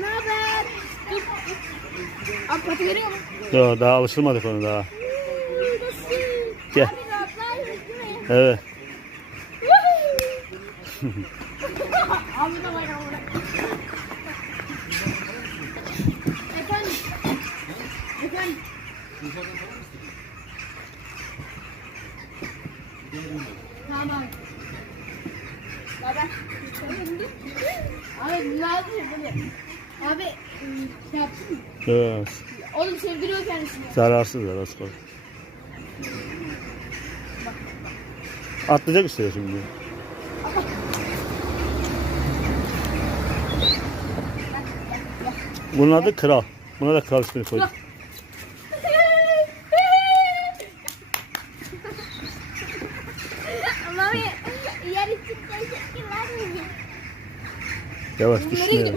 Ne haber? Abi patı görüyor musun? Yo, daha alışılmadık onu daha. Gel. Evet. Efendim. Efendim. Tamam. Baba. Abi ne yapıyorsun böyle? Abi şey yaptın mı? Evet. Oğlum sevdiriyor kendisini. Zararsız zararsız. koy. Atlayacak işte şimdi. Bunun adı kral. Buna da kral ismini koyduk. Mami yer için teşekkürler. Yavaş düşme.